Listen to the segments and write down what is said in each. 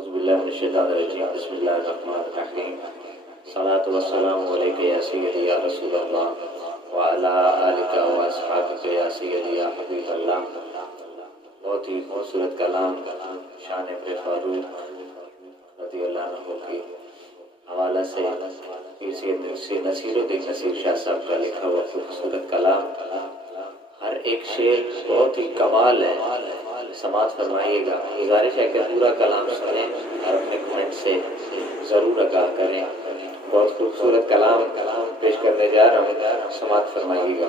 Auzubillahiminash-shaytanir-rajim. Bismillahir-rahmanir-rahim. Salatu wassalamu alayka ya sayyidi ya Rasulullah wa ala alika wa ashabika ya sayyidi ya Habiballah. بہت ہی خوبصورت کلام شان فاروق رضی اللہ عنہ کے حوالہ سے سید نصیر نصیر شاہ صاحب کا لکھا ہوا خوبصورت کلام. ہر ایک شعر بہت ہی کمال ہے. سماعت فرمائیے گا. گزارش ہے کہ پورا کلام سنیں اور اپنے کمنٹ سے ضرور آگاہ کریں. بہت خوبصورت کلام پیش کرنے جا رہا ہوں, سماعت فرمائیے گا.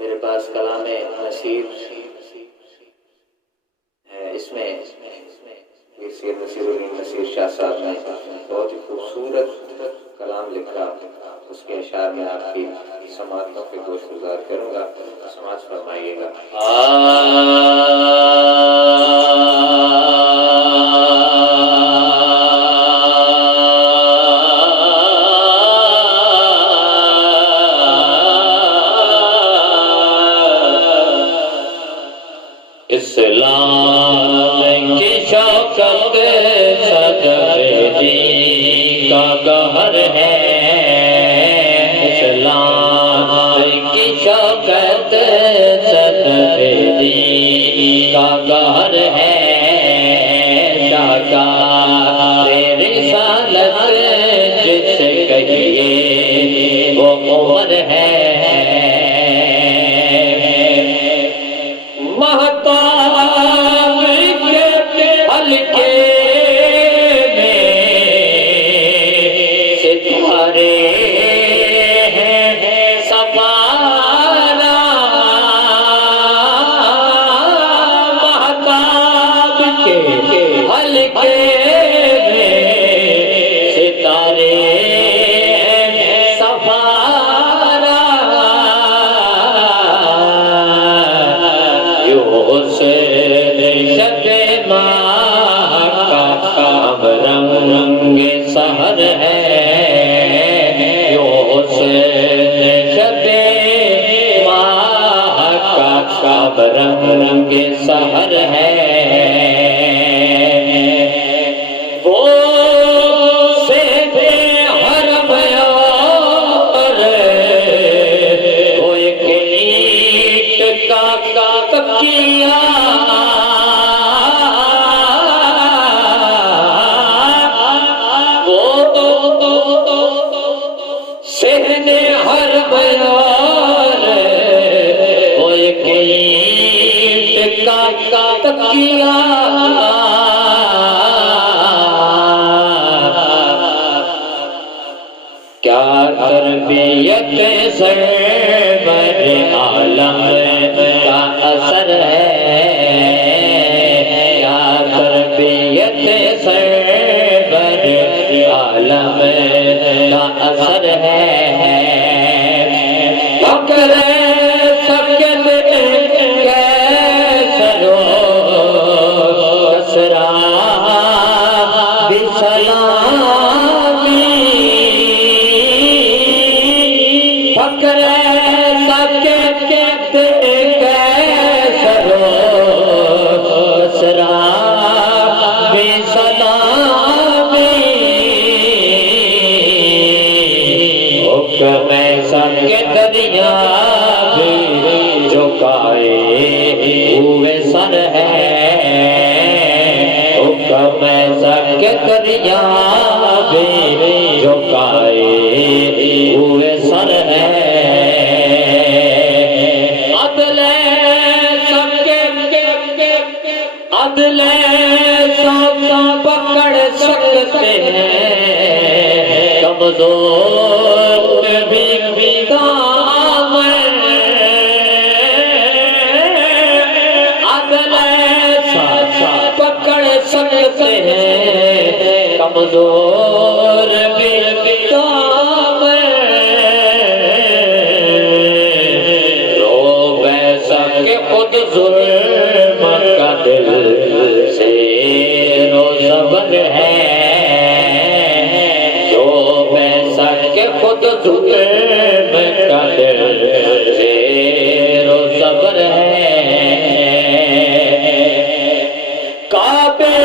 میرے پاس کلام نصیر ہے, اس میں سید نصیر شاہ صاحب نے بہت ہی خوبصورت کلام لکھا. اس کے اشعار میں آپ کی سماعتوں پہ گوش گزار کروں گا, سماعت فرمائیے گا. اسلام کی شوکت صدر کا گہر ہے. اسلام کی شوکت صدر کا گہر ہے. شاہکار رسالت جس کہیے وہ عمر ہے. رنگ سحر ہے. وہ سیب حرم اور وہ ایک اینٹ کا تکیہ. وہ صحن حرم اور وہ ایک کا تکیہ. کیا تربیت سرور عالم کا اثر ہے. کیا تربیت سرور عالم کا اثر ہے. فکر دریا بھی جھکائے ہوئے سر ہے. عدل سب پکڑ سکتے ہیں, کمزور بھی کام. عدل سب پکڑ سکتے ہیں, کمزور بھی کام. رو ویسا کہ خود ظلم کا دل سے رو زبر ہے. رو ویسا کہ خود ظلم کا دل سے رو زبر ہے. کعبے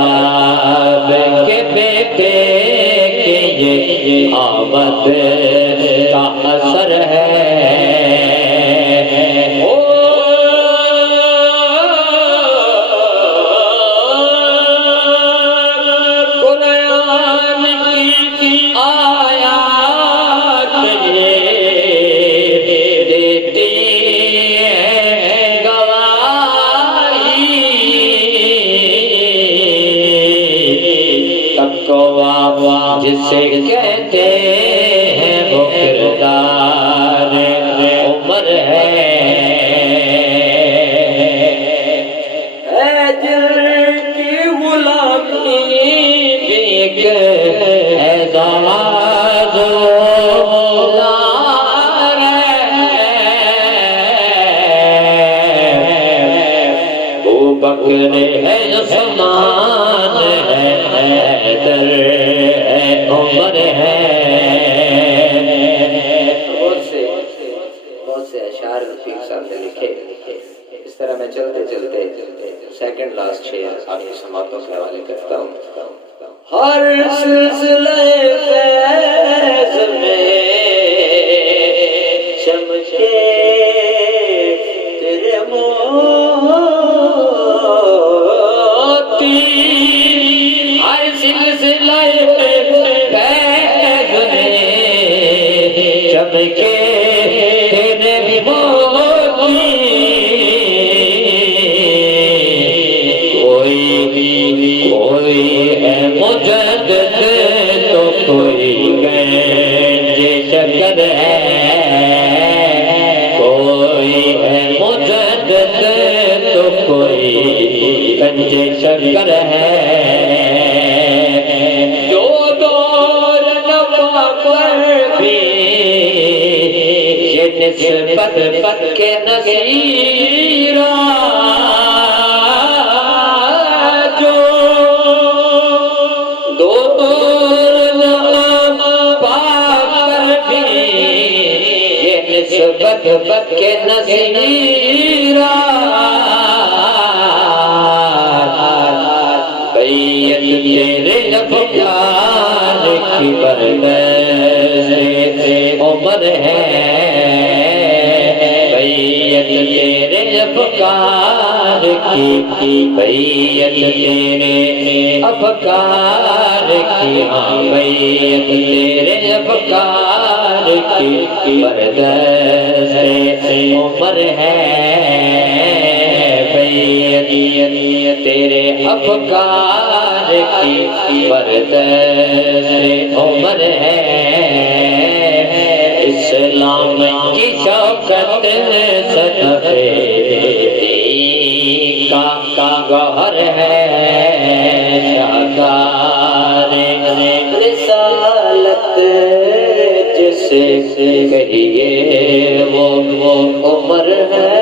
صاحب کے بیٹے کے یہ آمد کا اثر ہے جسے کہتے ہیں وہ کردار عمر ہے جن کی غلامی بھی ایک اعزاز ابو بکر ہے عثمان ہے حیدر عمر ہے بہت سے اشعار رفیق صاحب نے لکھے اس طرح میں چلتے چلتے سیکنڈ لاسٹ شعر آپ کی سماعتوں کے حوالے کرتا ہوں ہر سلسلہ فیض میں چمکے تیرے موتی ہر سلسلہ چمکے تیرے موتی کوئی ہے مجدد تو کوئی گنج شکر ہے کوئی ہے مجدد تو کوئی گنج شکر ہے جو دور نوا پر بھی یہ نسبت کے نصیرہ جو دور نوا پر بھی یہ نسبت کے نصیرہ بیعت تیرے افکار کی بردست عمر ہے بیعت تیرے افکار کی بیعت تیرے افکار کی بیعت تیرے افکار کی بردست عمر ہے بیعت تیرے افکار کی بردست عمر ہے اسلام کی شوکت صدقے دین کا گوہر ہے شاہکار رسالت جسے کہیے وہ عمر ہے